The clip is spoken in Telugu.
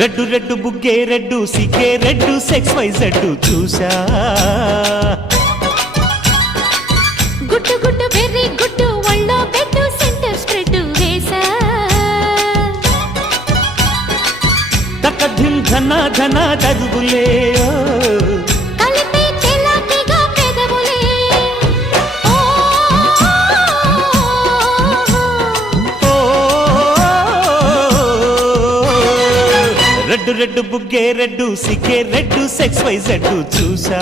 రెడ్డు రెడ్డు బుగ్గే రెడ్డు సిగ్గే రెడ్డు సెక్స్ వై జెడ్డు చూసా గుట్టు గుట్టు వెర్రి గుట్టు ఒళ్ళో పెట్టు సెంటర్ స్ప్రెడ్ వేసా తక్క ధిం ధన ధన దరుగులే కలిపే చెలాకిగా పెదవులే రెడ్డు రెడ్డు బుగ్గే రెడ్డు సిగ్గే రెడ్డు సెక్స్ వై జెడ్డు చూసా